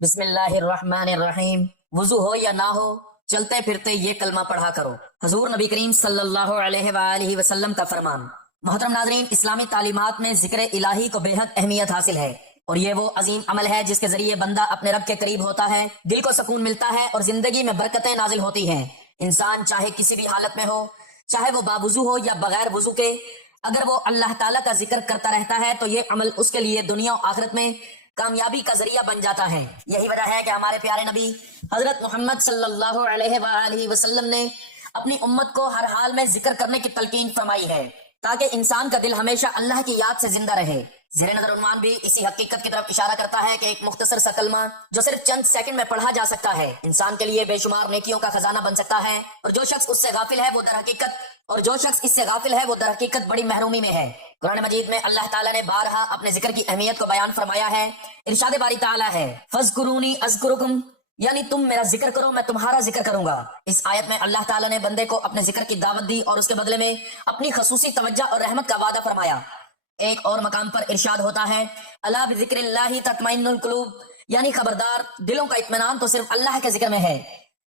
بسم اللہ الرحمن الرحیم۔ وضو ہو یا نہ ہو، چلتے پھرتے یہ کلمہ پڑھا کرو۔ حضور نبی کریم صلی اللہ علیہ وآلہ وسلم کا فرمان۔ محترم ناظرین، اسلامی تعلیمات میں ذکر الہی کو بے حد اہمیت حاصل ہے، اور یہ وہ عظیم عمل ہے جس کے ذریعے بندہ اپنے رب کے قریب ہوتا ہے، دل کو سکون ملتا ہے اور زندگی میں برکتیں نازل ہوتی ہیں۔ انسان چاہے کسی بھی حالت میں ہو، چاہے وہ باوضو ہو یا بغیر وضو کے، اگر وہ اللہ تعالیٰ کا ذکر کرتا رہتا ہے تو یہ عمل اس کے لیے دنیا و آخرت میں کامیابی کا ذریعہ بن جاتا ہے۔ یہی وجہ ہے کہ ہمارے پیارے نبی حضرت محمد صلی اللہ علیہ وآلہ وسلم نے اپنی امت کو ہر حال میں ذکر کرنے کی تلقین فرمائی ہے، تاکہ انسان کا دل ہمیشہ اللہ کی یاد سے زندہ رہے۔ زیر نظر عنوان بھی اسی حقیقت کی طرف اشارہ کرتا ہے کہ ایک مختصر سا کلمہ جو صرف چند سیکنڈ میں پڑھا جا سکتا ہے، انسان کے لیے بے شمار نیکیوں کا خزانہ بن سکتا ہے، اور جو شخص اس سے غافل ہے وہ در حقیقت بڑی محرومی میں ہے۔ قرآن مجید میں اللہ تعالیٰ نے بارہا اپنے ذکر کی اہمیت کو بیان فرمایا ہے۔ ارشاد باری تعالیٰ ہے، فَاذْكُرُونِي أَذْكُرُكُمْ، یعنی تم میرا ذکر کرو میں تمہارا ذکر کروں گا۔ اس آیت میں اللہ تعالیٰ نے بندے کو اپنے ذکر کی دعوت دی اور اس کے بدلے میں اپنی خصوصی توجہ اور رحمت کا وعدہ فرمایا۔ ایک اور مقام پر ارشاد ہوتا ہے، الا بذکر اللہ تطمئن القلوب، یعنی خبردار، دلوں کا اطمینان تو صرف اللہ کے ذکر میں ہے۔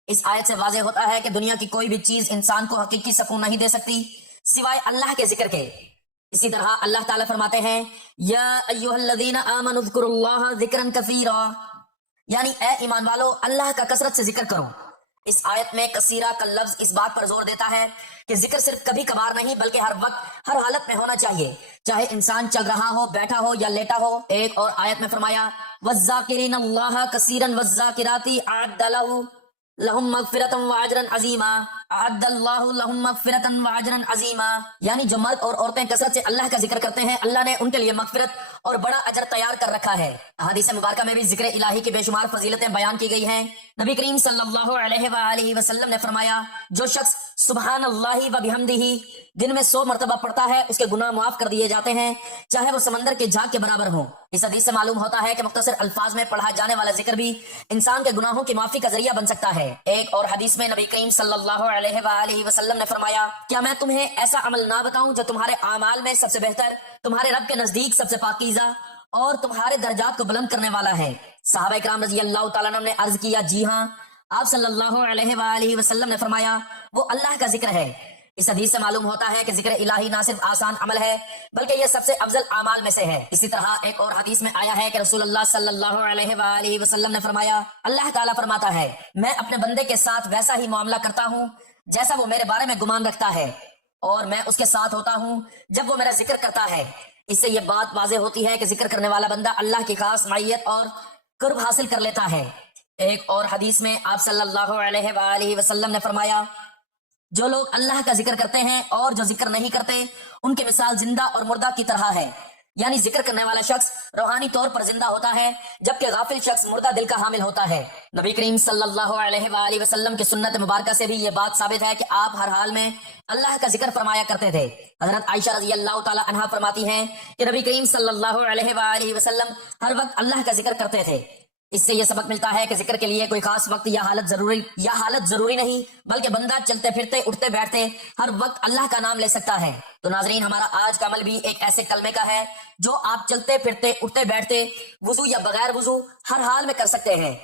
اس آیت سے واضح ہوتا ہے کہ دنیا کی کوئی بھی چیز انسان کو حقیقی سکون نہیں دے سکتی سوائے اللہ کے ذکر کے۔ اسی طرح اللہ تعالیٰ فرماتے ہیں، یا ایھا الذین آمنوا اذکروا اللہ ذکرا کثیرا، یعنی اے ایمان والو اللہ کا کثرت سے ذکر کرو۔ اس آیت میں کثیرہ کا لفظ اس بات پر زور دیتا ہے کہ ذکر صرف کبھی کبھار نہیں بلکہ ہر وقت ہر حالت میں ہونا چاہیے، چاہے انسان چل رہا ہو، بیٹھا ہو یا لیٹا ہو۔ ایک اور آیت میں فرمایا، والذاکرین اللہ کثیرا والذاکرات اعد لہم مغفرۃ واجرا عظیما، اعد اللہ لہم مغفرۃ واجرا عظیما، یعنی جو مرد اور عورتیں کثرت سے اللہ کا ذکر کرتے ہیں، اللہ نے ان کے لیے مغفرت اور بڑا اجر تیار کر رکھا ہے۔ احادیث مبارکہ میں بھی ذکر الہی کی بے شمار فضیلتیں بیان کی گئی ہیں۔ نبی کریم صلی اللہ علیہ وآلہ وسلم نے فرمایا، جو شخص سبحان اللہ و بحمدہ دن میں 100 مرتبہ پڑھتا ہے، اس کے گناہ معاف کر دیے جاتے ہیں، چاہے وہ سمندر کے جھاگ کے برابر ہوں۔ اس حدیث سے معلوم ہوتا ہے کہ مختصر الفاظ میں پڑھا جانے والا ذکر بھی انسان کے گناہوں کی معافی کا ذریعہ بن سکتا ہے۔ ایک اور حدیث میں نبی کریم صلی اللہ علیہ وآلہ وسلم نے فرمایا، کیا میں تمہیں ایسا عمل نہ بتاؤں جو تمہارے اعمال میں سب سے بہتر، تمہارے رب کے نزدیک سب سے پاکیزہ اور تمہارے درجات کو بلند کرنے والا ہے؟ صحابہ کرام رضی اللہ تعالیٰ عنہ نے عرض کیا، جی ہاں۔ آپ صلی اللہ علیہ وآلہ وسلم نے فرمایا، وہ اللہ کا ذکر ہے۔ اس حدیث سے معلوم ہوتا ہے کہ ذکر الہی نہ صرف آسان عمل ہے بلکہ یہ سب سے افضل اعمال میں سے ہے۔ اسی طرح ایک اور حدیث میں آیا ہے کہ رسول اللہ صلی اللہ علیہ وآلہ وسلم نے فرمایا، اللہ تعالیٰ فرماتا ہے، میں اپنے بندے کے ساتھ ویسا ہی معاملہ کرتا ہوں جیسا وہ میرے بارے میں گمان رکھتا ہے، اور میں اس کے ساتھ ہوتا ہوں جب وہ میرا ذکر کرتا ہے۔ اس سے یہ بات واضح ہوتی ہے کہ ذکر کرنے والا بندہ اللہ کی خاص معیت اور قرب حاصل کر لیتا ہے۔ ایک اور حدیث میں آپ صلی اللہ علیہ وآلہ وسلم نے فرمایا، جو لوگ اللہ کا ذکر کرتے ہیں اور جو ذکر نہیں کرتے، ان کی مثال زندہ اور مردہ کی طرح ہے، یعنی ذکر کرنے والا شخص روحانی طور پر زندہ ہوتا ہے جبکہ غافل شخص مردہ دل کا حامل ہوتا ہے۔ نبی کریم صلی اللہ علیہ وآلہ وسلم کی سنت مبارکہ سے بھی یہ بات ثابت ہے کہ آپ ہر حال میں اللہ کا ذکر فرمایا کرتے تھے۔ حضرت عائشہ رضی اللہ تعالی عنہا فرماتی ہیں کہ نبی کریم صلی اللہ علیہ وآلہ وسلم ہر وقت اللہ کا ذکر کرتے تھے۔ اس سے یہ سبق ملتا ہے کہ ذکر کے لیے کوئی خاص وقت یا حالت ضروری نہیں، بلکہ بندہ چلتے پھرتے اٹھتے بیٹھتے ہر وقت اللہ کا نام لے سکتا ہے۔ تو ناظرین، ہمارا آج کا عمل بھی ایک ایسے کلمے کا ہے جو آپ چلتے پھرتے اٹھتے بیٹھتے وضو یا بغیر وضو ہر حال میں کر سکتے ہیں۔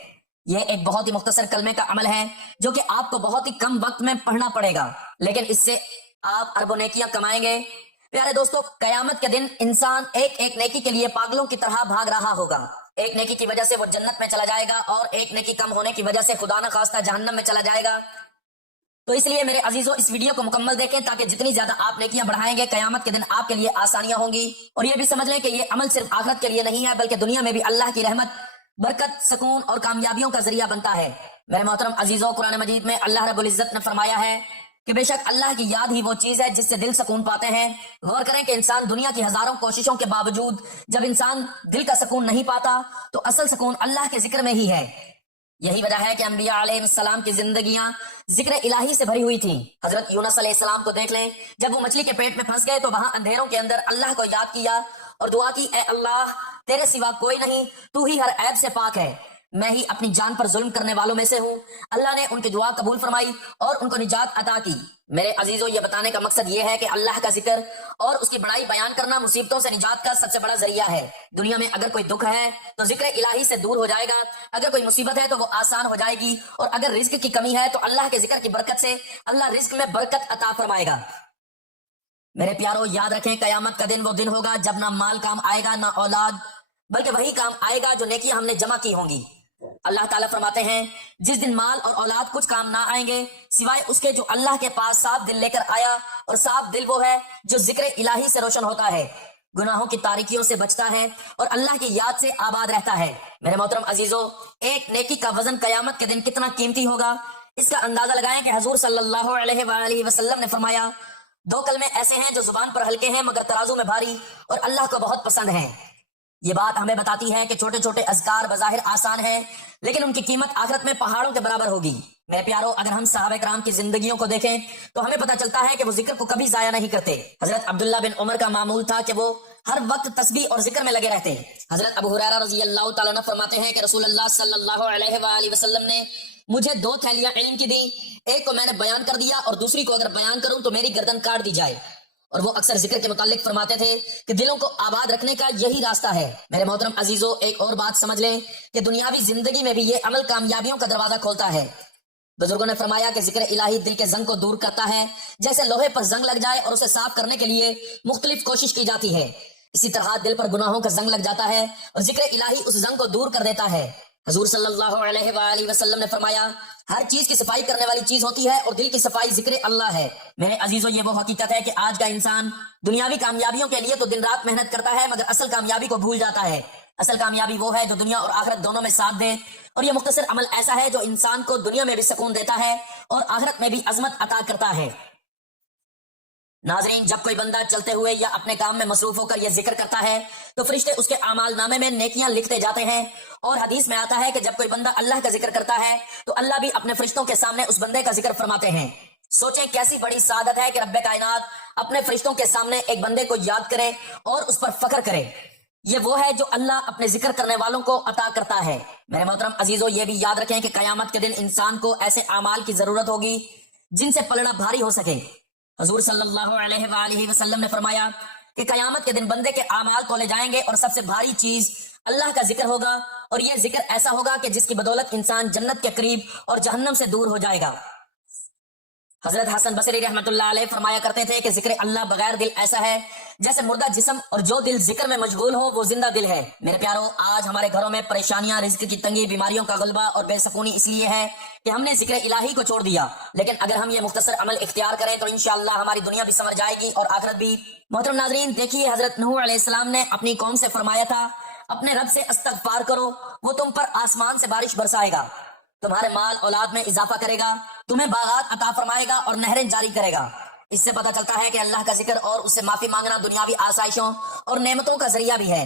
یہ ایک بہت ہی مختصر کلمے کا عمل ہے جو کہ آپ کو بہت ہی کم وقت میں پڑھنا پڑے گا، لیکن اس سے آپ اربوں نیکیاں کمائیں گے۔ پیارے دوستو، قیامت کے دن انسان ایک ایک نیکی کے لیے پاگلوں کی طرح بھاگ رہا ہوگا۔ ایک نیکی کی وجہ سے وہ جنت میں چلا جائے گا اور ایک نیکی کم ہونے کی وجہ سے خدا نہ خواستہ جہنم میں چلا جائے گا۔ تو اس لیے میرے عزیزوں، اس ویڈیو کو مکمل دیکھیں تاکہ جتنی زیادہ آپ نیکیاں بڑھائیں گے، قیامت کے دن آپ کے لیے آسانیاں ہوں گی۔ اور یہ بھی سمجھ لیں کہ یہ عمل صرف آخرت کے لیے نہیں ہے بلکہ دنیا میں بھی اللہ کی رحمت، برکت، سکون اور کامیابیوں کا ذریعہ بنتا ہے۔ میرے محترم عزیزوں، قرآن مجید میں اللہ رب العزت نے فرمایا ہے کہ بے شک اللہ کی یاد ہی وہ چیز ہے جس سے دل سکون پاتے ہیں۔ غور کریں کہ انسان دنیا کی ہزاروں کوششوں کے باوجود جب انسان دل کا سکون نہیں پاتا تو اصل سکون اللہ کے ذکر میں ہی ہے۔ یہی وجہ ہے کہ انبیاء علیہ السلام کی زندگیاں ذکر الہی سے بھری ہوئی تھیں۔ حضرت یونس علیہ السلام کو دیکھ لیں، جب وہ مچھلی کے پیٹ میں پھنس گئے تو وہاں اندھیروں کے اندر اللہ کو یاد کیا اور دعا کی، اے اللہ، تیرے سوا کوئی نہیں، تو ہی ہر عیب سے پاک ہے۔ میں ہی اپنی جان پر ظلم کرنے والوں میں سے ہوں۔ اللہ نے ان کی دعا قبول فرمائی اور ان کو نجات عطا کی۔ میرے عزیزوں، یہ بتانے کا مقصد یہ ہے کہ اللہ کا ذکر اور اس کی بڑائی بیان کرنا مصیبتوں سے نجات کا سب سے بڑا ذریعہ ہے۔ دنیا میں اگر کوئی دکھ ہے تو ذکر الہی سے دور ہو جائے گا، اگر کوئی مصیبت ہے تو وہ آسان ہو جائے گی، اور اگر رزق کی کمی ہے تو اللہ کے ذکر کی برکت سے اللہ رزق میں برکت عطا فرمائے گا۔ میرے پیارو، یاد رکھیں قیامت کا دن وہ دن ہوگا جب نہ مال کام آئے گا نہ اولاد، بلکہ وہی کام آئے گا جو نیکیاں ہم نے جمع کی ہوں گی۔ اللہ تعالیٰ فرماتے ہیں جس دن مال اور اولاد کچھ کام نہ آئیں گے سوائے اس کے جو اللہ کے پاس صاف دل لے کر آیا، اور صاف دل وہ ہے جو ذکر الہی سے روشن ہوتا ہے، گناہوں کی تاریکیوں سے بچتا ہے اور اللہ کی یاد سے آباد رہتا ہے۔ میرے محترم عزیزو، ایک نیکی کا وزن قیامت کے دن کتنا قیمتی ہوگا اس کا اندازہ لگائیں کہ حضور صلی اللہ علیہ وآلہ وسلم نے فرمایا، دو کلمے ایسے ہیں جو زبان پر ہلکے ہیں مگر ترازو میں بھاری اور اللہ کو بہت پسند ہیں۔ یہ بات ہمیں بتاتی ہے کہ چھوٹے چھوٹے اذکار بظاہر آسان ہیں لیکن ان کی قیمت آخرت میں پہاڑوں کے برابر ہوگی۔ میرے پیارو، اگر ہم صحابہ کرام کی زندگیوں کو دیکھیں تو ہمیں پتہ چلتا ہے کہ وہ ذکر کو کبھی ضائع نہیں کرتے۔ حضرت عبداللہ بن عمر کا معمول تھا کہ وہ ہر وقت تسبیح اور ذکر میں لگے رہتے۔ حضرت ابو ہریرہ رضی اللہ تعالیٰ عنہ فرماتے ہیں کہ رسول اللہ صلی اللہ علیہ وآلہ وسلم نے مجھے دو تھیلیاں علم کی دی، ایک کو میں نے بیان کر دیا اور دوسری کو اگر بیان کروں تو میری گردن کاٹ دی جائے۔ اور وہ اکثر ذکر کے متعلق فرماتے تھے کہ دلوں کو آباد رکھنے کا یہی راستہ ہے۔ میرے محترم عزیزو، ایک اور بات سمجھ لیں کہ دنیاوی زندگی میں بھی یہ عمل کامیابیوں کا دروازہ کھولتا ہے۔ بزرگوں نے فرمایا کہ ذکر الہی دل کے زنگ کو دور کرتا ہے، جیسے لوہے پر زنگ لگ جائے اور اسے صاف کرنے کے لیے مختلف کوشش کی جاتی ہے، اسی طرح دل پر گناہوں کا زنگ لگ جاتا ہے اور ذکر الہی اس زنگ کو دور کر دیتا ہے۔ حضور صلی اللہ علیہ وآلہ وسلم نے فرمایا، ہر چیز کی صفائی کرنے والی چیز ہوتی ہے اور دل کی صفائی ذکر اللہ ہے۔ میرے عزیزو، یہ وہ حقیقت ہے کہ آج کا انسان دنیاوی کامیابیوں کے لیے تو دن رات محنت کرتا ہے مگر اصل کامیابی کو بھول جاتا ہے۔ اصل کامیابی وہ ہے جو دنیا اور آخرت دونوں میں ساتھ دے، اور یہ مختصر عمل ایسا ہے جو انسان کو دنیا میں بھی سکون دیتا ہے اور آخرت میں بھی عظمت عطا کرتا ہے۔ ناظرین، جب کوئی بندہ چلتے ہوئے یا اپنے کام میں مصروف ہو کر یہ ذکر کرتا ہے تو فرشتے اس کے اعمال نامے میں نیکیاں لکھتے جاتے ہیں، اور حدیث میں آتا ہے کہ جب کوئی بندہ اللہ کا ذکر کرتا ہے تو اللہ بھی اپنے فرشتوں کے سامنے اس بندے کا ذکر فرماتے ہیں۔ سوچیں کیسی بڑی سعادت ہے کہ رب کائنات اپنے فرشتوں کے سامنے ایک بندے کو یاد کرے اور اس پر فخر کرے۔ یہ وہ ہے جو اللہ اپنے ذکر کرنے والوں کو عطا کرتا ہے۔ میرے محترم عزیزو، یہ بھی یاد رکھیں کہ قیامت کے دن انسان کو ایسے اعمال کی ضرورت ہوگی جن سے پلڑا بھاری ہو سکے۔ حضور صلی اللہ علیہ وآلہ وسلم نے فرمایا کہ قیامت کے دن بندے کے اعمال تولے جائیں گے اور سب سے بھاری چیز اللہ کا ذکر ہوگا، اور یہ ذکر ایسا ہوگا کہ جس کی بدولت انسان جنت کے قریب اور جہنم سے دور ہو جائے گا۔ حضرت حسن بصری رحمت اللہ علیہ فرمایا کرتے تھے کہ ذکر اللہ بغیر دل ایسا ہے جیسے مردہ جسم، اور جو دل ذکر میں مشغول ہو وہ زندہ دل ہے۔ میرے پیارو، آج ہمارے گھروں میں پریشانیاں، رزق کی تنگی، بیماریوں کا غلبہ اور بے سکونی اس لیے ہے کہ ہم نے ذکر الہی کو چھوڑ دیا، لیکن اگر ہم یہ مختصر عمل اختیار کریں تو انشاءاللہ ہماری دنیا بھی سنور جائے گی اور آخرت بھی۔ محترم ناظرین، دیکھیے حضرت نوح علیہ السلام نے اپنی قوم سے فرمایا تھا، اپنے رب سے استغفار کرو، وہ تم پر آسمان سے بارش برسائے گا، تمہارے مال اولاد میں اضافہ کرے گا، تمہیں باغات عطا فرمائے گا اور نہریں جاری کرے گا۔ اس سے پتہ چلتا ہے کہ اللہ کا ذکر اور اس سے معافی مانگنا دنیاوی آسائشوں اور نعمتوں کا ذریعہ بھی ہے۔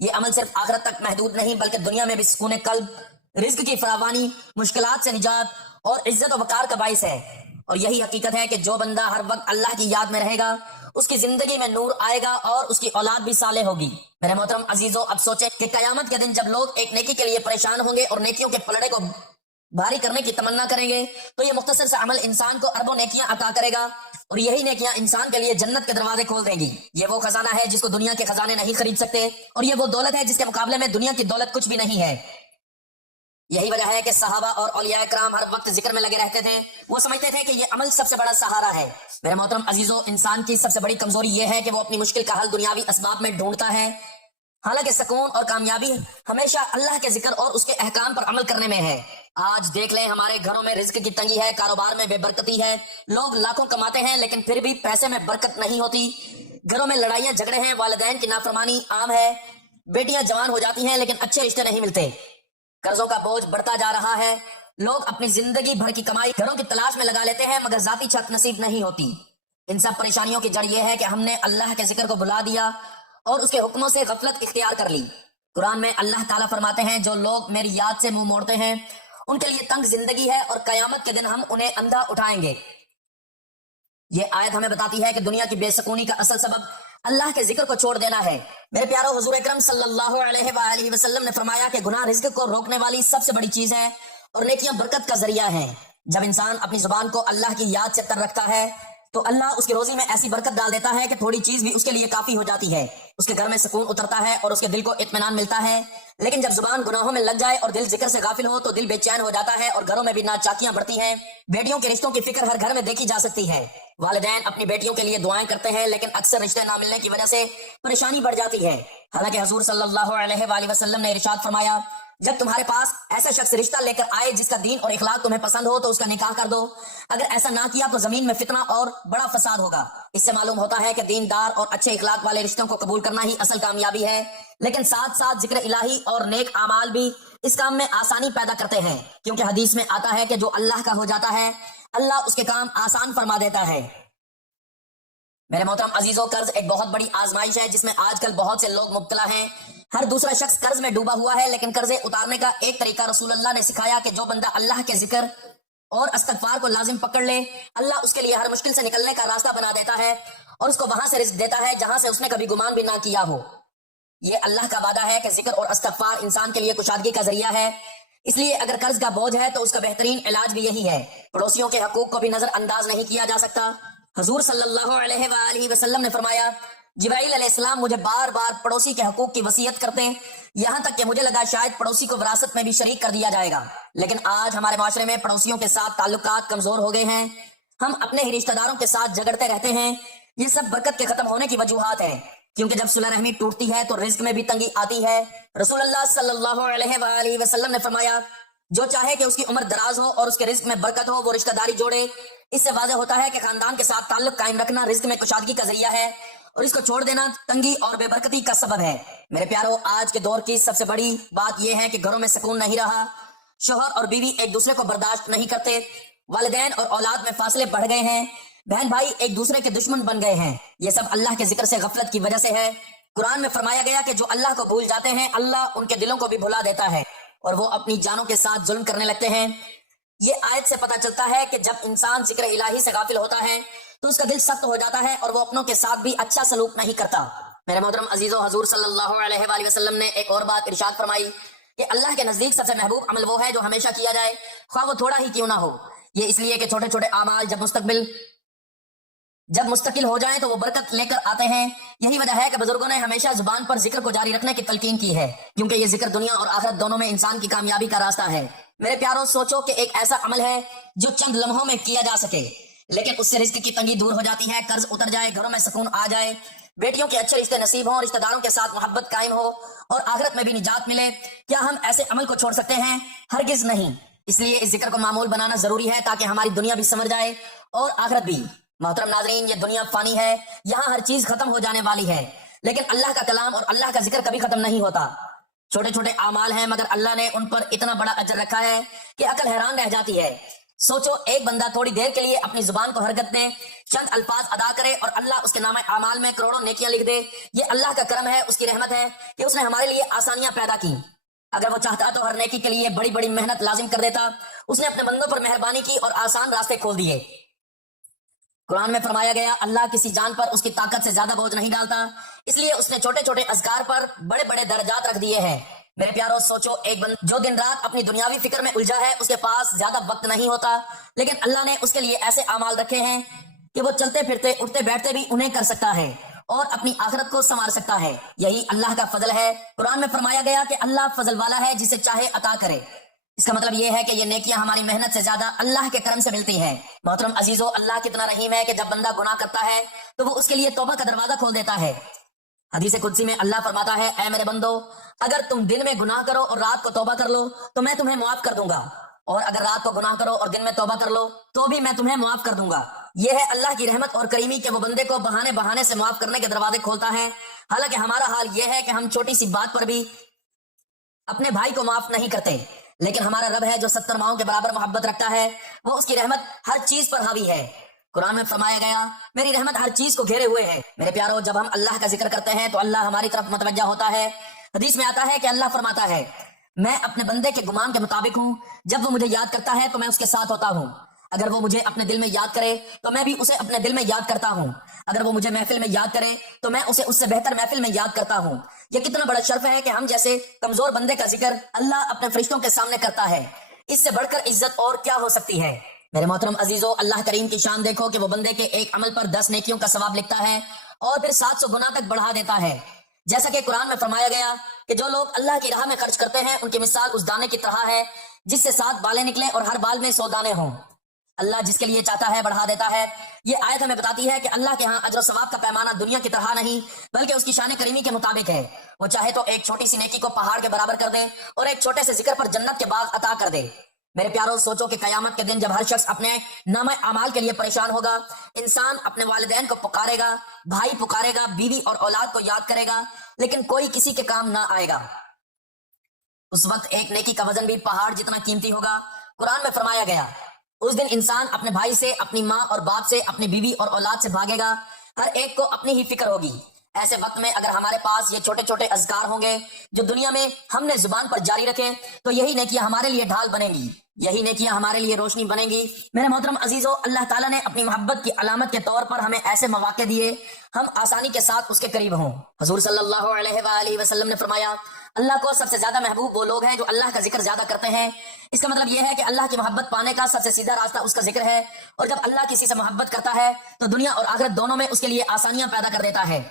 یہ عمل صرف آخرت تک محدود نہیں بلکہ دنیا میں بھی سکون قلب، رزق کی فراوانی، مشکلات سے نجات اور عزت و وقار کا باعث ہے۔ اور یہی حقیقت ہے کہ جو بندہ ہر وقت اللہ کی یاد میں رہے گا اس کی زندگی میں نور آئے گا اور اس کی اولاد بھی صالح ہوگی۔ میرے محترم عزیزو، اب سوچیں کہ قیامت کے دن جب لوگ ایک نیکی کے لیے پریشان ہوں گے اور نیکیوں کے پلڑے کو بھاری کرنے کی تمنا کریں گے تو یہ مختصر سا عمل انسان کو اربوں نیکیاں عطا کرے گا، اور یہی نیکیاں انسان کے لیے جنت کے دروازے کھول دیں گی۔ یہ وہ خزانہ ہے جس کو دنیا کے خزانے نہیں خرید سکتے، اور یہ وہ دولت ہے جس کے مقابلے میں دنیا کی دولت کچھ بھی نہیں ہے۔ یہی وجہ ہے کہ صحابہ اور اولیاء کرام ہر وقت ذکر میں لگے رہتے تھے، وہ سمجھتے تھے کہ یہ عمل سب سے بڑا سہارا ہے۔ میرے محترم عزیزو، انسان کی سب سے بڑی کمزوری یہ ہے کہ وہ اپنی مشکل کا حل دنیاوی اسباب میں ڈھونڈتا ہے، حالانکہ سکون اور کامیابی ہمیشہ اللہ کے ذکر اور اس کے احکام پر عمل کرنے میں ہے۔ آج دیکھ لیں، ہمارے گھروں میں رزق کی تنگی ہے، کاروبار میں بے برکتی ہے، لوگ لاکھوں کماتے ہیں لیکن پھر بھی پیسے میں برکت نہیں ہوتی، گھروں میں لڑائیاں جھگڑے ہیں، والدین کی نافرمانی عام ہے، بیٹیاں جوان ہو جاتی ہیں لیکن اچھے رشتے نہیں ملتے، قرضوں کا بوجھ بڑھتا جا رہا ہے، لوگ اپنی زندگی بھر کی کمائی گھروں کی تلاش میں لگا لیتے ہیں مگر ذاتی چھت نصیب نہیں ہوتی۔ ان سب پریشانیوں کی جڑ یہ ہے کہ ہم نے اللہ کے ذکر کو بھلا دیا اور اس کے حکموں سے غفلت اختیار کر لی۔ قرآن میں اللہ تعالیٰ فرماتے ہیں، جو لوگ میری یاد سے منہ موڑتے ہیں ان کے لیے تنگ زندگی ہے اور قیامت کے دن ہم انہیں اندھا اٹھائیں گے۔ یہ آیت ہمیں بتاتی ہے کہ دنیا کی بے سکونی کا اصل سبب اللہ کے ذکر کو چھوڑ دینا ہے۔ میرے پیارو، حضور اکرم صلی اللہ علیہ وآلہ وسلم نے فرمایا کہ گناہ رزق کو روکنے والی سب سے بڑی چیز ہے اور نیکیاں برکت کا ذریعہ ہیں۔ جب انسان اپنی زبان کو اللہ کی یاد سے تر رکھتا ہے تو اللہ اس کی روزی میں ایسی برکت ڈال دیتا ہے کہ تھوڑی چیز بھی اس کے لیے کافی ہو جاتی ہے، اس کے گھر میں سکون اترتا ہے اور اس کے دل کو اطمینان ملتا ہے۔ لیکن جب زبان گناہوں میں لگ جائے اور دل ذکر سے غافل ہو تو دل بے چین ہو جاتا ہے اور گھروں میں بھی ناچاکیاں بڑھتی ہیں۔ بیٹیوں کے رشتوں کی فکر ہر گھر میں دیکھی جا سکتی ہے۔ والدین اپنی بیٹیوں کے لیے دعائیں کرتے ہیں لیکن اکثر رشتے نہ ملنے کی وجہ سے پریشانی بڑھ جاتی ہے۔ حالانکہ حضور صلی اللہ علیہ وآلہ وسلم نے ارشاد فرمایا، جب تمہارے پاس ایسا شخص رشتہ لے کر آئے جس کا دین اور اخلاق تمہیں پسند ہو تو اس کا نکاح کر دو، اگر ایسا نہ کیا تو زمین میں فتنہ اور بڑا فساد ہوگا۔ اس سے معلوم ہوتا ہے کہ دیندار اور اچھے اخلاق والے رشتوں کو قبول کرنا ہی اصل کامیابی ہے، لیکن ساتھ ساتھ ذکر الہی اور نیک اعمال بھی اس کام میں آسانی پیدا کرتے ہیں، کیونکہ حدیث میں آتا ہے کہ جو اللہ کا ہو جاتا ہے اللہ اس کے کام آسان فرما دیتا ہے۔ میرے محترم عزیزوں، قرض ایک بہت بڑی آزمائش ہے جس میں آج کل بہت سے لوگ مبتلا ہیں۔ ہر دوسرا شخص قرض میں ڈوبا ہوا ہے، لیکن قرضے اتارنے کا ایک طریقہ رسول اللہ نے سکھایا کہ جو بندہ اللہ کے ذکر اور استغفار کو لازم پکڑ لے، اللہ اس کے لیے ہر مشکل سے نکلنے کا راستہ بنا دیتا ہے اور اس کو وہاں سے رزق دیتا ہے جہاں سے اس نے کبھی گمان بھی نہ کیا ہو۔ یہ اللہ کا وعدہ ہے کہ ذکر اور استغفار انسان کے لیے کشادگی کا ذریعہ ہے۔ اس لیے اگر قرض کا بوجھ ہے تو اس کا بہترین علاج بھی یہی ہے۔ پڑوسیوں کے حقوق کو بھی نظر انداز نہیں کیا جا سکتا۔ حضور صلی اللہ علیہ وآلہ وسلم نے فرمایا، جبرائیل علیہ السلام مجھے بار بار پڑوسی کے حقوق کی وصیت کرتے ہیں، یہاں تک کہ مجھے لگا شاید پڑوسی کو وراثت میں بھی شریک کر دیا جائے گا۔ لیکن آج ہمارے معاشرے میں پڑوسیوں کے ساتھ تعلقات کمزور ہو گئے ہیں، ہم اپنے ہی رشتہ داروں کے ساتھ جھگڑتے رہتے ہیں۔ یہ سب برکت کے ختم ہونے کی وجوہات ہیں، کیونکہ جب صلہ رحمی ٹوٹتی ہے تو رزق میں بھی تنگی آتی ہے۔ رسول اللہ صلی اللہ علیہ وآلہ وسلم نے فرمایا، جو چاہے کہ اس کی عمر دراز ہو اور اس کے رزق میں برکت ہو وہ رشتہ داری جوڑے۔ اس سے واضح ہوتا ہے کہ خاندان کے ساتھ تعلق قائم رکھنا رزق میں کشادگی کا ذریعہ ہے اور اس کو چھوڑ دینا تنگی اور بے برکتی کا سبب ہے۔ میرے پیارو، آج کے دور کی سب سے بڑی بات یہ ہے کہ گھروں میں سکون نہیں رہا، شوہر اور بیوی ایک دوسرے کو برداشت نہیں کرتے، والدین اور اولاد میں فاصلے بڑھ گئے ہیں، بہن بھائی ایک دوسرے کے دشمن بن گئے ہیں۔ یہ سب اللہ کے ذکر سے غفلت کی وجہ سے ہے۔ قرآن میں فرمایا گیا کہ جو اللہ کو بھول جاتے ہیں اللہ ان کے دلوں کو بھی بھلا دیتا ہے اور وہ اپنی جانوں کے ساتھ ظلم کرنے لگتے ہیں۔ یہ آیت سے پتہ چلتا ہے کہ جب انسان ذکر الہی سے غافل ہوتا ہے تو اس کا دل سخت ہو جاتا ہے اور وہ اپنوں کے ساتھ بھی اچھا سلوک نہیں کرتا۔ میرے محترم عزیزو، حضور صلی اللہ علیہ وآلہ وسلم نے ایک اور بات ارشاد فرمائی کہ اللہ کے نزدیک سب سے محبوب عمل وہ ہے جو ہمیشہ کیا جائے، خواہ وہ تھوڑا ہی کیوں نہ ہو۔ یہ اس لیے کہ چھوٹے چھوٹے اعمال جب مستقل ہو جائیں تو وہ برکت لے کر آتے ہیں۔ یہی وجہ ہے کہ بزرگوں نے ہمیشہ زبان پر ذکر کو جاری رکھنے کی تلقین کی ہے، کیونکہ یہ ذکر دنیا اور آخرت دونوں میں انسان کی کامیابی کا راستہ ہے۔ میرے پیاروں، سوچو کہ ایک ایسا عمل ہے جو چند لمحوں میں کیا جا سکے، لیکن اس سے رزق کی تنگی دور ہو جاتی ہے، قرض اتر جائے، گھروں میں سکون آ جائے، بیٹیوں کے اچھے رشتے نصیب ہوں، رشتہ داروں کے ساتھ محبت قائم ہو اور آخرت میں بھی نجات ملے۔ کیا ہم ایسے عمل کو چھوڑ سکتے ہیں؟ ہرگز نہیں۔ اس لیے اس ذکر کو معمول بنانا ضروری ہے تاکہ ہماری دنیا بھی سنور جائے اور آخرت بھی۔ محترم ناظرین، یہ دنیا فانی ہے، یہاں ہر چیز ختم ہو جانے والی ہے، لیکن اللہ کا کلام اور اللہ کا ذکر کبھی ختم نہیں ہوتا۔ چھوٹے چھوٹے اعمال ہیں مگر اللہ نے ان پر اتنا بڑا اجر رکھا ہے کہ عقل حیران رہ جاتی ہے۔ سوچو، ایک بندہ تھوڑی دیر کے لیے اپنی زبان کو حرکت دے، چند الفاظ ادا کرے اور اللہ اس کے نامہ اعمال میں کروڑوں نیکیاں لکھ دے۔ یہ اللہ کا کرم ہے، اس کی رحمت ہے کہ اس نے ہمارے لیے آسانیاں پیدا کی۔ اگر وہ چاہتا تو ہر نیکی کے لیے بڑی بڑی محنت لازم کر دیتا۔ اس نے اپنے بندوں پر مہربانی کی اور آسان راستے کھول دیے۔ قرآن میں فرمایا گیا، اللہ کسی جان پر اس کی طاقت سے زیادہ بوجھ نہیں ڈالتا، اس لیے اس نے چھوٹے چھوٹے اذکار پر بڑے بڑے درجات رکھ دیے ہیں۔ میرے پیاروں، سوچو، ایک بندہ جو دن رات اپنی دنیاوی فکر میں الجھا ہے، اس کے پاس زیادہ وقت نہیں ہوتا، لیکن اللہ نے اس کے لیے ایسے اعمال رکھے ہیں کہ وہ چلتے پھرتے اٹھتے بیٹھتے بھی انہیں کر سکتا ہے اور اپنی آخرت کو سنوار سکتا ہے۔ یہی اللہ کا فضل ہے۔ قرآن میں فرمایا گیا کہ اللہ فضل والا ہے، جسے چاہے عطا کرے۔ اس کا مطلب یہ ہے کہ یہ نیکیاں ہماری محنت سے زیادہ اللہ کے کرم سے ملتی ہیں۔ محترم عزیزو، اللہ کتنا رحیم ہے کہ جب بندہ گناہ کرتا ہے تو وہ اس کے لیے توبہ کا دروازہ کھول دیتا ہے۔ حدیث قدسی میں اللہ فرماتا ہے، اے میرے بندو، اگر تم دن میں گناہ کرو اور رات کو توبہ کر لو تو میں تمہیں معاف کر دوں گا، اور اگر رات کو گناہ کرو اور دن میں توبہ کر لو تو بھی میں تمہیں معاف کر دوں گا۔ یہ ہے اللہ کی رحمت اور کریمی کہ وہ بندے کو بہانے بہانے سے معاف کرنے کے دروازے کھولتا ہے۔ حالانکہ ہمارا حال یہ ہے کہ ہم چھوٹی سی بات پر بھی اپنے بھائی کو معاف نہیں کرتے، لیکن ہمارا رب ہے جو 70 ماؤں کے برابر محبت رکھتا ہے، وہ اس کی رحمت ہر چیز پر حاوی ہے۔ قرآن میں فرمایا گیا، میری رحمت ہر چیز کو گھیرے ہوئے ہے۔ میرے پیارو، جب ہم اللہ کا ذکر کرتے ہیں تو اللہ ہماری طرف متوجہ ہوتا ہے۔ حدیث میں آتا ہے کہ اللہ فرماتا ہے، میں اپنے بندے کے گمان کے مطابق ہوں، جب وہ مجھے یاد کرتا ہے تو میں اس کے ساتھ ہوتا ہوں، اگر وہ مجھے اپنے دل میں یاد کرے تو میں بھی اسے اپنے دل میں یاد کرتا ہوں، اگر وہ مجھے محفل میں یاد کرے تو میں اسے اس سے بہتر محفل میں یاد کرتا ہوں۔ یہ کتنا بڑا شرف ہے کہ ہم جیسے کمزور بندے کا ذکر اللہ اپنے فرشتوں کے سامنے کرتا ہے، اس سے بڑھ کر عزت اور کیا ہو سکتی ہے؟ میرے محترم عزیزو، اللہ کریم کی شان دیکھو کہ وہ بندے کے ایک عمل پر 10 نیکیوں کا ثواب لکھتا ہے اور پھر 700 گنا تک بڑھا دیتا ہے۔ جیسا کہ قرآن میں فرمایا گیا کہ جو لوگ اللہ کی راہ میں خرچ کرتے ہیں ان کی مثال اس دانے کی طرح ہے جس سے 7 بالیں نکلیں اور ہر بال میں 100 دانے ہوں۔ اللہ جس کے لیے چاہتا ہے بڑھا دیتا ہے۔ یہ آیت ہمیں بتاتی ہے کہ اللہ کے ہاں اجر و ثواب کا پیمانہ دنیا کی طرح نہیں بلکہ اس کی شان کریمی کے مطابق ہے۔ وہ چاہے تو ایک چھوٹی سی نیکی کو پہاڑ کے برابر کر دے اور ایک چھوٹے سے ذکر پر جنت کے باغ عطا کر دے۔ میرے پیاروں، سوچو کہ قیامت کے دن جب ہر شخص اپنے نامہ اعمال کے لیے پریشان ہوگا، انسان اپنے والدین کو پکارے گا، بھائی پکارے گا، بیوی اور اولاد کو یاد کرے گا، لیکن کوئی کسی کے کام نہ آئے گا۔ اس وقت ایک نیکی کا وزن بھی پہاڑ جتنا قیمتی ہوگا۔ قرآن میں فرمایا گیا اس دن انسان اپنے بھائی سے، اپنی ماں اور باپ سے، اپنی بیوی اور اولاد سے بھاگے گا، ہر ایک کو اپنی ہی فکر ہوگی۔ ایسے وقت میں اگر ہمارے پاس یہ چھوٹے چھوٹے اذکار ہوں گے جو دنیا میں ہم نے زبان پر جاری رکھے تو یہی نیکیاں ہمارے لیے ڈھال بنیں گی، یہی نیکیاں ہمارے لیے روشنی بنیں گی۔ میرے محترم عزیزو، اللہ تعالیٰ نے اپنی محبت کی علامت کے طور پر ہمیں ایسے مواقع دیے ہم آسانی کے ساتھ اس کے قریب ہوں۔ حضور صلی اللہ علیہ وآلہ وسلم نے فرمایا اللہ کو سب سے زیادہ محبوب وہ لوگ ہیں جو اللہ کا ذکر زیادہ کرتے ہیں۔ اس کا مطلب یہ ہے کہ اللہ کی محبت پانے کا سب سے سیدھا راستہ اس کا ذکر ہے، اور جب اللہ کسی سے محبت کرتا ہے تو دنیا اور آخرت دونوں میں اس کے لیے آسانیاں پیدا کر دیتا ہے۔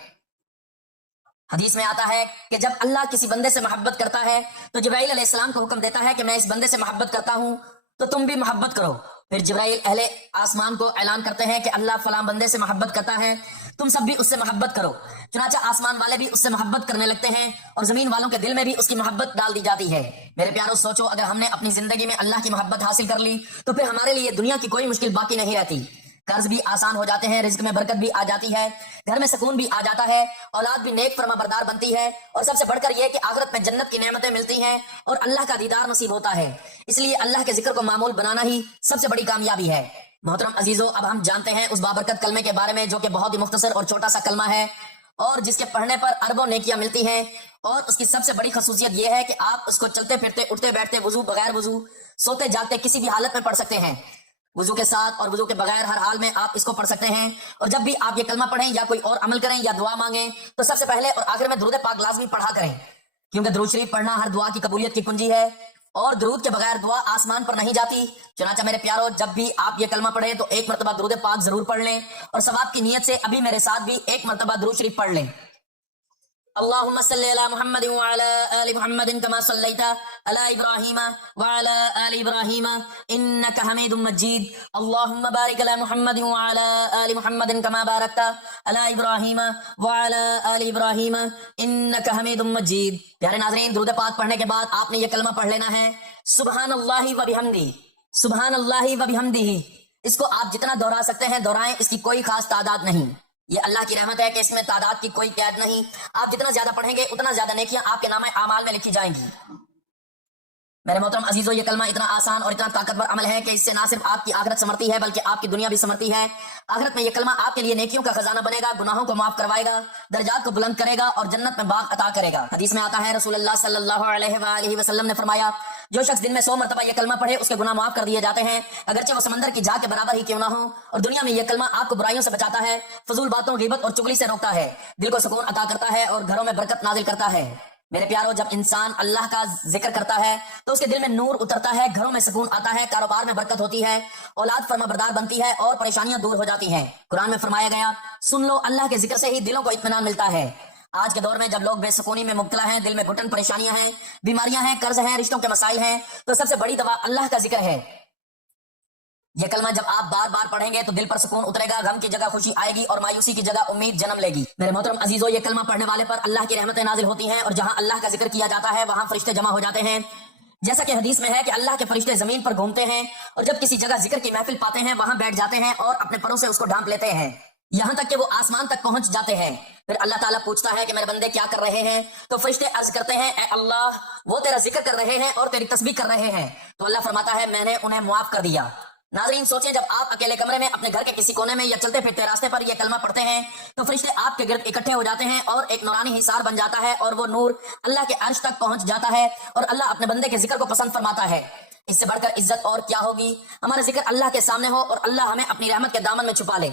حدیث میں آتا ہے کہ جب اللہ کسی بندے سے محبت کرتا ہے تو جبرائیل علیہ السلام کو حکم دیتا ہے کہ میں اس بندے سے محبت کرتا ہوں تو تم بھی محبت کرو۔ پھر جبرائیل اہل آسمان کو اعلان کرتے ہیں کہ اللہ فلاں بندے سے محبت کرتا ہے، تم سب بھی اس سے محبت کرو۔ چنانچہ آسمان والے بھی اس سے محبت کرنے لگتے ہیں اور زمین والوں کے دل میں بھی اس کی محبت ڈال دی جاتی ہے۔ میرے پیاروں، سوچو اگر ہم نے اپنی زندگی میں اللہ کی محبت حاصل کر لی تو پھر ہمارے لیے دنیا کی کوئی مشکل باقی نہیں رہتی۔ قرض بھی آسان ہو جاتے ہیں، رزق میں برکت بھی آ جاتی ہے، گھر میں سکون بھی آ جاتا ہے، اولاد بھی نیک فرما بردار بنتی ہے، اور سب سے بڑھ کر یہ کہ آخرت میں جنت کی نعمتیں ملتی ہیں اور اللہ کا دیدار نصیب ہوتا ہے۔ اس لیے اللہ کے ذکر کو معمول بنانا ہی سب سے بڑی کامیابی ہے۔ محترم عزیزو، اب ہم جانتے ہیں اس بابرکت کلمے کے بارے میں جو کہ بہت ہی مختصر اور چھوٹا سا کلمہ ہے اور جس کے پڑھنے پر اربوں نیکیاں ملتی ہیں، اور اس کی سب سے بڑی خصوصیت یہ ہے کہ آپ اس کو چلتے پھرتے، اٹھتے بیٹھتے، وضو بغیر وضو، سوتے جاگتے کسی بھی حالت میں پڑھ سکتے ہیں۔ وضو کے ساتھ اور وضو کے بغیر ہر حال میں آپ اس کو پڑھ سکتے ہیں، اور جب بھی آپ یہ کلمہ پڑھیں یا کوئی اور عمل کریں یا دعا مانگیں تو سب سے پہلے اور آخر میں درود پاک لازمی پڑھا کریں، کیونکہ درود شریف پڑھنا ہر دعا کی قبولیت کی کنجی ہے، اور درود کے بغیر دعا آسمان پر نہیں جاتی۔ چنانچہ میرے پیارو، جب بھی آپ یہ کلمہ پڑھیں تو ایک مرتبہ درود پاک ضرور پڑھ لیں، اور ثواب کی نیت سے ابھی میرے ساتھ بھی ایک مرتبہ درود شریف پڑھ لیں۔ اللهم صل على محمد وعلى آل محمد كما صليت على إبراهيم وعلى آل إبراهيم إنك حميد مجيد اللهم بارك على محمد وعلى آل محمد كما باركت على إبراهيم وعلى آل إبراهيم إنك حميد مجيد۔ پیارے ناظرین، درود پاک پڑھنے کے بعد آپ نے یہ کلمہ پڑھ لینا ہے، سبحان اللہ و بحمدہ، سبحان اللہ و بحمدہ۔ اس کو آپ جتنا دہرا سکتے ہیں دہرائیں، اس کی کوئی خاص تعداد نہیں۔ یہ اللہ کی رحمت ہے کہ اس میں تعداد کی کوئی قید نہیں، آپ جتنا زیادہ پڑھیں گے اتنا زیادہ نیکیاں آپ کے نامہ اعمال میں لکھی جائیں گی۔ میرے محترم عزیزو، یہ کلمہ اتنا آسان اور اتنا طاقتور عمل ہے کہ اس سے نہ صرف آپ کی آخرت سنورتی ہے بلکہ آپ کی دنیا بھی سنورتی ہے۔ آخرت میں یہ کلمہ آپ کے لیے نیکیوں کا خزانہ بنے گا، گناہوں کو معاف کروائے گا، درجات کو بلند کرے گا اور جنت میں باغ عطا کرے گا۔ حدیث میں آتا ہے رسول اللہ صلی اللہ علیہ وآلہ وسلم نے فرمایا جو شخص دن میں 100 مرتبہ یہ کلمہ پڑھے اس کے گناہ معاف کر دیے جاتے ہیں، اگرچہ وہ سمندر کی جھاگ کے برابر ہی کیوں نہ ہو۔ اور دنیا میں یہ کلمہ آپ کو برائیوں سے بچاتا ہے، فضول باتوں، غیبت اور چغلی سے روکتا ہے، دل کو سکون عطا کرتا ہے اور گھروں میں برکت نازل کرتا ہے۔ میرے پیارو، جب انسان اللہ کا ذکر کرتا ہے تو اس کے دل میں نور اترتا ہے، گھروں میں سکون آتا ہے، کاروبار میں برکت ہوتی ہے، اولاد فرما بردار بنتی ہے اور پریشانیاں دور ہو جاتی ہیں۔ قرآن میں فرمایا گیا سن لو، اللہ کے ذکر سے ہی دلوں کو اطمینان ملتا ہے۔ آج کے دور میں جب لوگ بے سکونی میں مبتلا ہیں، دل میں گھٹن، پریشانیاں ہیں، بیماریاں ہیں، قرض ہیں، رشتوں کے مسائل ہیں، تو سب سے بڑی دوا اللہ کا ذکر ہے۔ یہ کلمہ جب آپ بار بار پڑھیں گے تو دل پر سکون اترے گا، غم کی جگہ خوشی آئے گی اور مایوسی کی جگہ امید جنم لے گی۔ میرے محترم عزیزو، یہ کلمہ پڑھنے والے پر اللہ کی رحمتیں نازل ہوتی ہیں، اور جہاں اللہ کا ذکر کیا جاتا ہے وہاں فرشتے جمع ہو جاتے ہیں۔ جیسا کہ حدیث میں ہے کہ اللہ کے فرشتے زمین پر گھومتے ہیں اور جب کسی جگہ ذکر کی محفل پاتے ہیں وہاں بیٹھ جاتے ہیں اور اپنے پروں سے اس کو ڈھانپ لیتے ہیں، یہاں تک کہ وہ آسمان تک پہنچ جاتے ہیں۔ پھر اللہ تعالیٰ پوچھتا ہے کہ میرے بندے کیا کر رہے ہیں؟ تو فرشتے عرض کرتے ہیں اے اللہ، وہ تیرا ذکر کر رہے ہیں اور تیری تسبیح کر رہے ہیں۔ تو اللہ فرماتا ہے میں نے انہیں معاف کر دیا۔ ناظرین سوچیں، جب آپ اکیلے کمرے میں اپنے گھر کے کسی کونے میں یا چلتے پھرتے راستے پر یہ کلمہ پڑھتے ہیں تو فرشتے آپ کے گرد اکٹھے ہو جاتے ہیں اور ایک نورانی حصار بن جاتا ہے اور وہ نور اللہ کے عرش تک پہنچ جاتا ہے اور اللہ اپنے بندے کے ذکر کو پسند فرماتا ہے۔ اس سے بڑھ کر عزت اور کیا ہوگی؟ ہمارا ذکر اللہ کے سامنے ہو اور اللہ ہمیں اپنی رحمت کے دامن میں چھپا لے۔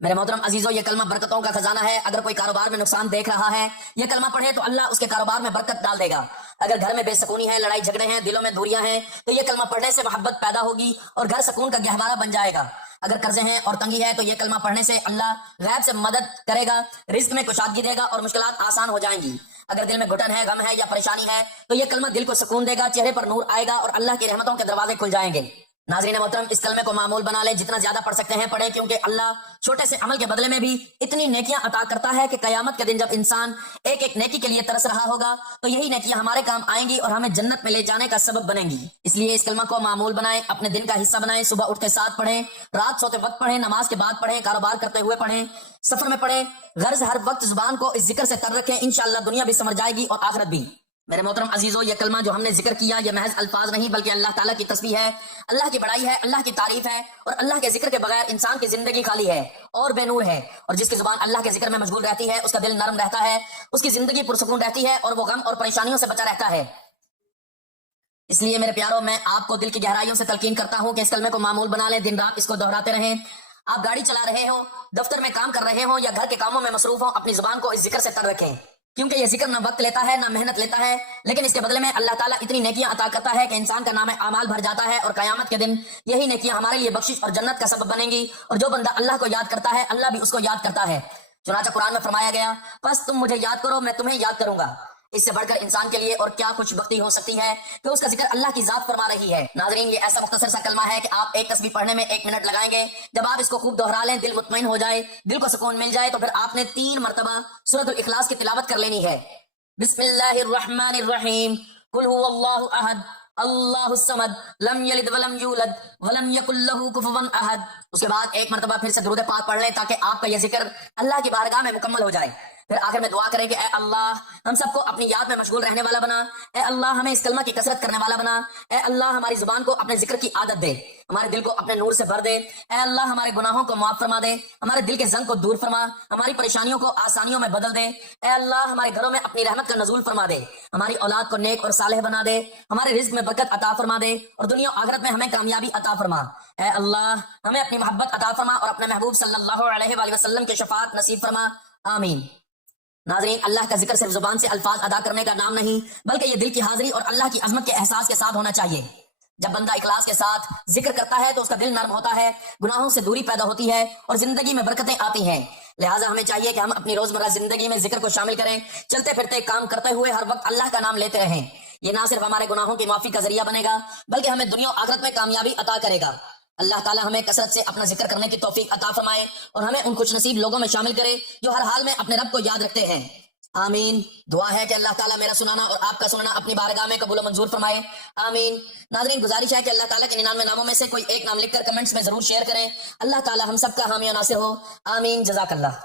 میرے محترم عزیزو، یہ کلمہ برکتوں کا خزانہ ہے۔ اگر کوئی کاروبار میں نقصان دیکھ رہا ہے، یہ کلمہ پڑھے تو اللہ اس کے کاروبار میں برکت ڈال دے گا۔ اگر گھر میں بے سکونی ہے، لڑائی جھگڑے ہیں، دلوں میں دوریاں ہیں، تو یہ کلمہ پڑھنے سے محبت پیدا ہوگی اور گھر سکون کا گہوارہ بن جائے گا۔ اگر قرضے ہیں اور تنگی ہے تو یہ کلمہ پڑھنے سے اللہ غیب سے مدد کرے گا، رزق میں کشادگی دے گا اور مشکلات آسان ہو جائیں گی۔ اگر دل میں گھٹن ہے، غم ہے یا پریشانی ہے تو یہ کلمہ دل کو سکون دے گا، چہرے پر نور آئے گا اور اللہ کی رحمتوں کے دروازے کھل جائیں گے۔ ناظرین محترم، اس کلمے کو معمول بنا لیں، جتنا زیادہ پڑھ سکتے ہیں پڑھیں، کیونکہ اللہ چھوٹے سے عمل کے بدلے میں بھی اتنی نیکیاں عطا کرتا ہے کہ قیامت کے دن جب انسان ایک ایک نیکی کے لیے ترس رہا ہوگا تو یہی نیکیاں ہمارے کام آئیں گی اور ہمیں جنت میں لے جانے کا سبب بنیں گی۔ اس لیے اس کلمہ کو معمول بنائیں، اپنے دن کا حصہ بنائیں، صبح اٹھ کے ساتھ پڑھیں، رات سوتے وقت پڑھیں، نماز کے بعد پڑھیں، کاروبار کرتے ہوئے پڑھیں، سفر میں پڑھیں، غرض ہر وقت زبان کو اس ذکر سے تر رکھیں، انشاءاللہ دنیا بھی سمجھ جائے گی اور آخرت بھی۔ میرے محترم عزیزو، یہ کلمہ جو ہم نے ذکر کیا یہ محض الفاظ نہیں بلکہ اللہ تعالیٰ کی تسبیح ہے، اللہ کی بڑائی ہے، اللہ کی تعریف ہے، اور اللہ کے ذکر کے بغیر انسان کی زندگی خالی ہے اور بے نور ہے۔ اور جس کی زبان اللہ کے ذکر میں مشغول رہتی ہے اس کا دل نرم رہتا ہے، اس کی زندگی پرسکون رہتی ہے اور وہ غم اور پریشانیوں سے بچا رہتا ہے۔ اس لیے میرے پیاروں، میں آپ کو دل کی گہرائیوں سے تلقین کرتا ہوں کہ اس کلمے کو معمول بنا لیں، دن رات اس کو دہراتے رہیں۔ آپ گاڑی چلا رہے ہو، دفتر میں کام کر رہے ہو یا گھر کے کاموں میں مصروف ہو، اپنی زبان کو اس ذکر سے تر رکھیں، کیونکہ یہ ذکر نہ وقت لیتا ہے نہ محنت لیتا ہے، لیکن اس کے بدلے میں اللہ تعالیٰ اتنی نیکیاں عطا کرتا ہے کہ انسان کا نام اعمال بھر جاتا ہے، اور قیامت کے دن یہی نیکیاں ہمارے لیے بخشش اور جنت کا سبب بنیں گی۔ اور جو بندہ اللہ کو یاد کرتا ہے اللہ بھی اس کو یاد کرتا ہے۔ چنانچہ قرآن میں فرمایا گیا، بس تم مجھے یاد کرو میں تمہیں یاد کروں گا۔ اس سے بڑھ کر انسان کے لیے اور کیا خوش بختی ہو سکتی ہے کہ اس کا ذکر اللہ کی ذات فرما رہی ہے۔ ناظرین، یہ ایسا مختصر سا کلمہ ہے کہ آپ ایک تسبیح پڑھنے میں 1 منٹ لگائیں گے۔ جب آپ اس کو خوب دہرا لیں، دل مطمئن ہو جائے، دل کو سکون مل جائے، تو پھر آپ نے 3 مرتبہ سورۃ الاخلاص کی تلاوت کر لینی ہے۔ بسم اللہ الرحمن الرحیم، قل هو اللہ احد اللہ الصمد لم یلد ولم یولد ولم یکن لہ کفوا احد۔ اس کے بعد 1 مرتبہ پھر سے درود پاک پڑھ لیں تاکہ آپ کا یہ ذکر اللہ کی بارگاہ میں مکمل ہو جائے۔ پھر آخر میں دعا کریں کہ اے اللہ ہم سب کو اپنی یاد میں مشغول رہنے والا بنا، اے اللہ ہمیں اس کلمہ کی کثرت کرنے والا بنا، اے اللہ ہماری زبان کو اپنے ذکر کی عادت دے، ہمارے دل کو اپنے نور سے بھر دے، اے اللہ ہمارے گناہوں کو معاف فرما دے، ہمارے دل کے زنگ کو دور فرما، ہماری پریشانیوں کو آسانیوں میں بدل دے، اے اللہ ہمارے گھروں میں اپنی رحمت کا نزول فرما دے، ہماری اولاد کو نیک اور صالح بنا دے، ہمارے رزق میں برکت عطا فرما دے، اور دنیا و آخرت میں ہمیں کامیابی عطا فرما۔ اے اللہ ہمیں اپنی محبت عطا فرما اور اپنے محبوب صلی اللہ علیہ وآلہ وسلم کی شفاعت نصیب فرما، آمین۔ ناظرین، اللہ کا ذکر صرف زبان سے الفاظ ادا کرنے کا نام نہیں بلکہ یہ دل کی حاضری اور اللہ کی عظمت کے احساس کے ساتھ ہونا چاہیے۔ جب بندہ اخلاص کے ساتھ ذکر کرتا ہے تو اس کا دل نرم ہوتا ہے، گناہوں سے دوری پیدا ہوتی ہے اور زندگی میں برکتیں آتی ہیں۔ لہٰذا ہمیں چاہیے کہ ہم اپنی روزمرہ زندگی میں ذکر کو شامل کریں، چلتے پھرتے کام کرتے ہوئے ہر وقت اللہ کا نام لیتے رہیں۔ یہ نہ صرف ہمارے گناہوں کی معافی کا ذریعہ بنے گا بلکہ ہمیں دنیا و آخرت میں کامیابی عطا کرے گا۔ اللہ تعالیٰ ہمیں کثرت سے اپنا ذکر کرنے کی توفیق عطا فرمائے اور ہمیں ان خوش نصیب لوگوں میں شامل کرے جو ہر حال میں اپنے رب کو یاد رکھتے ہیں، آمین۔ دعا ہے کہ اللہ تعالیٰ میرا سنانا اور آپ کا سننا اپنی بارگاہ میں قبول و منظور فرمائے، آمین۔ ناظرین، گزارش ہے کہ اللہ تعالیٰ کے 99 ناموں میں سے کوئی ایک نام لکھ کر کمنٹس میں ضرور شیئر کریں۔ اللہ تعالیٰ ہم سب کا حامی و ناصر ہو، آمین۔ جزاک اللہ۔